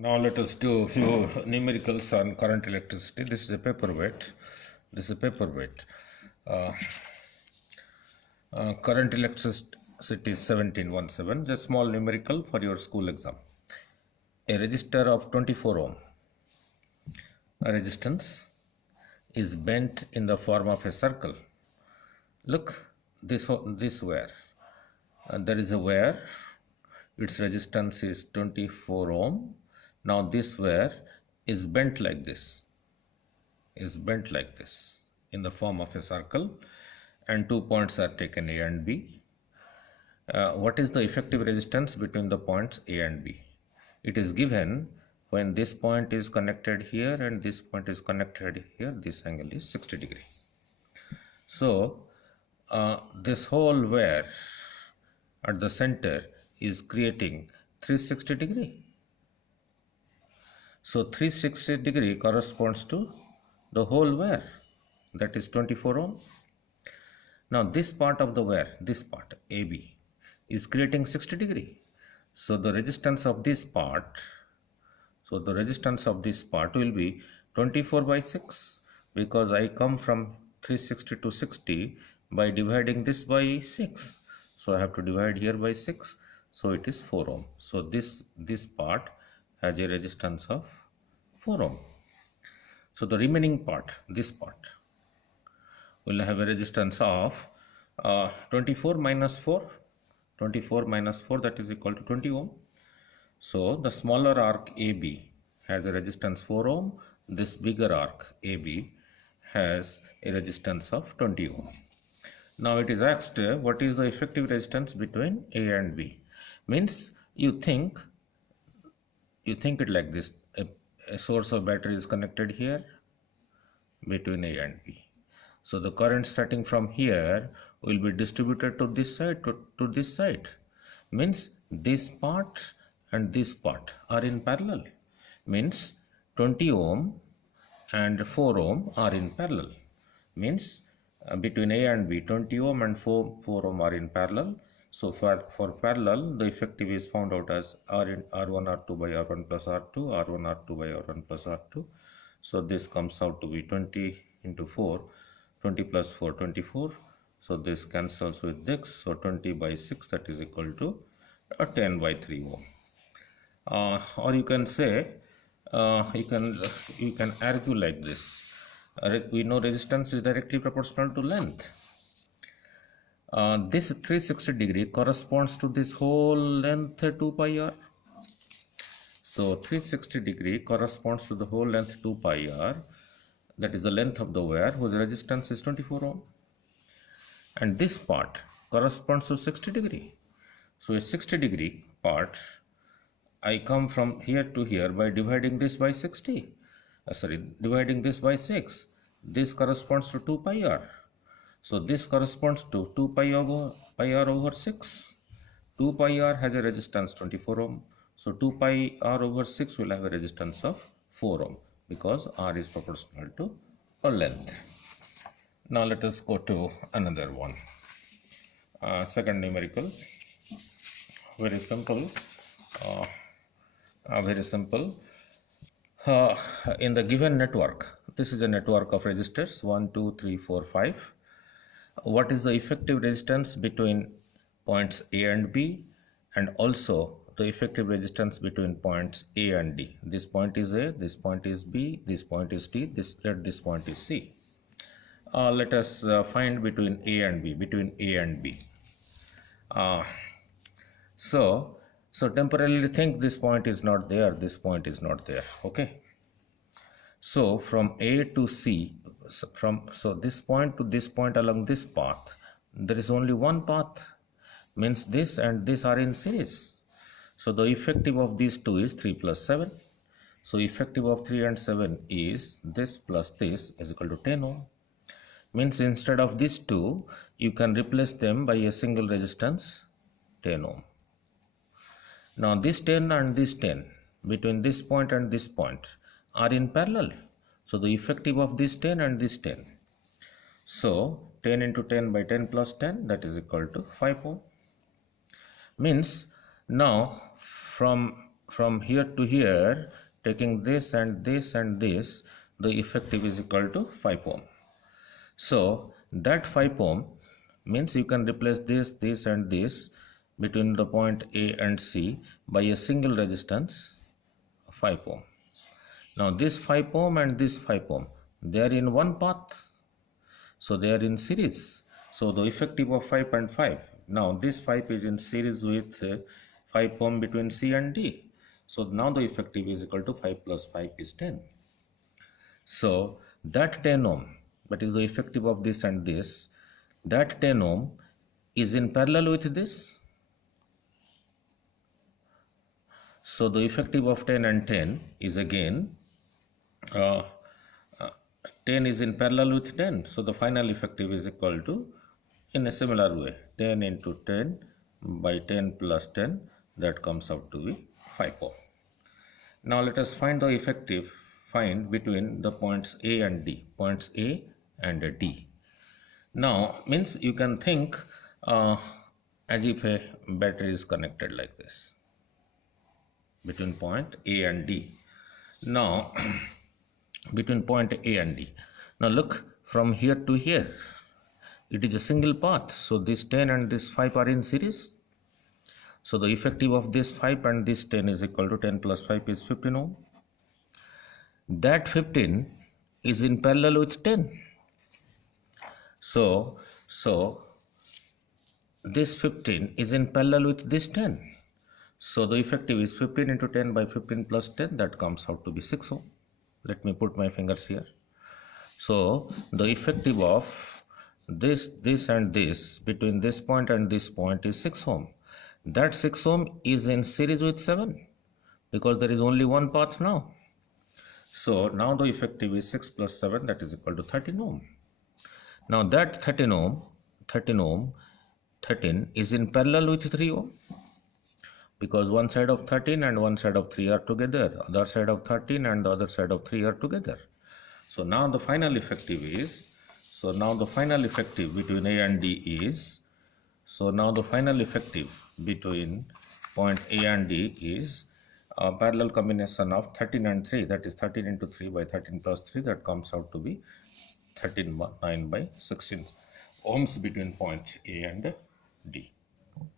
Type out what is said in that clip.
Now let us do a few numericals on current electricity. This is a paperweight. This is a paperweight. Uh, Current electricity is 1717. Just small numerical for your school exam. A resistor of 24 ohm. A resistance is bent in the form of a circle. Look, this wire. There is a wire. Its resistance is 24 ohm. Now this wire is bent like this. In the form of a circle, and 2 points are taken, A and B. What is the effective resistance between the points A and B? It is given when this point is connected here and this point is connected here. This angle is 60 degree. So this whole wire at the center is creating 360 degree. So 360 degree corresponds to the whole wire, that is 24 ohm. Now this part of the wire, this part AB, is creating 60 degree. So the resistance of this part, will be 24 by 6, because I come from 360 to 60 by dividing this by 6. So I have to divide here by 6. So it is 4 ohm. So this part has a resistance of 4 ohm. So the remaining part, this part, will have a resistance of 24 minus 4. 24 minus 4, that is equal to 20 ohm. So the smaller arc AB has a resistance 4 ohm. This bigger arc AB has a resistance of 20 ohm. Now it is asked, what is the effective resistance between A and B? Means you think it like this. A source of battery is connected here between A and B. So the current starting from here will be distributed to this side, to this side. Means this part and this part are in parallel. Means 20 ohm and 4 ohm are in parallel. Means between A and B, 20 ohm and 4 ohm are in parallel. So for parallel, the effective is found out as R1 R2 by R1 plus R2, R1 R2 by R1 plus R2. So this comes out to be 20 into 4, 20 plus 4, 24. So this cancels with this. So 20 by 6, that is equal to 10 by 3 ohm. Or you can say, you can argue like this. We know resistance is directly proportional to length. This 360 degree corresponds to this whole length 2 pi r. So 360 degree corresponds to the whole length 2 pi r. That is the length of the wire whose resistance is 24 ohm. And this part corresponds to 60 degree. So a 60 degree part, I come from here to here by dividing this by 60. Dividing this by 6. This corresponds to 2 pi r. So this corresponds to 2 pi r over 6. 2 pi r has a resistance 24 ohm. So 2 pi r over 6 will have a resistance of 4 ohm, because r is proportional to a length. Now let us go to another one. Second numerical. Very simple. In the given network, this is a network of resistors 1, 2, 3, 4, 5. What is the effective resistance between points A and B, and also the effective resistance between points A and D? This point is A, this point is B, this point is D, this point is C. Let us find between A and B, So temporarily think this point is not there, this point is not there. Okay. So from A to C, so this point to this point along this path, there is only one path. Means this and this are in series. So the effective of these two is 3 plus 7. So effective of 3 and 7 is this plus this is equal to 10 ohm. Means instead of these two, you can replace them by a single resistance, 10 ohm. Now this 10 and this 10 between this point and this point are in parallel. So the effective of this 10 and this 10. So 10 into 10 by 10 plus 10, that is equal to 5 ohm. Means now from from here to here, taking this and this and this, the effective is equal to 5 ohm. So that 5 ohm means you can replace this and this between the point A and C by a single resistance 5 ohm. Now this 5 ohm and this 5 ohm, they are in one path. So they are in series. So the effective of 5 and 5. Now this 5 is in series with 5 ohm between C and D. So now the effective is equal to 5 plus 5 is 10. So that 10 ohm, that is the effective of this and this, that 10 ohm is in parallel with this. So the effective of 10 and 10 is again 10 is in parallel with 10. So the final effective is equal to, in a similar way, 10 into 10 by 10 plus 10, that comes out to be 5 ohm. Now let us find the effective, find between the points A and D, points A and D. Now means you can think as if a battery is connected like this between point A and D. Now between point A and D. Now look, from here to here, it is a single path. So this 10 and this 5 are in series. So the effective of this 5 and this 10 is equal to 10 plus 5 is 15 ohm. That 15 is in parallel with 10. So this 15 is in parallel with this 10. So the effective is 15 into 10 by 15 plus 10, that comes out to be 6 ohm. Let me put my fingers here. So the effective of this and this between this point and this point is 6 ohm. That 6 ohm is in series with 7 because there is only one path now. So now the effective is 6 plus 7, that is equal to 13 ohm. Now that 13 is in parallel with 3 ohm because one side of 13 and one side of 3 are together, other side of 13 and the other side of 3 are together. So now the final effective is, so now the final effective between A and D is, so now the final effective between point A and D is a parallel combination of 13 and 3, that is 13 into 3 by 13 plus 3, that comes out to be 13 9 by 16 ohms between point A and D.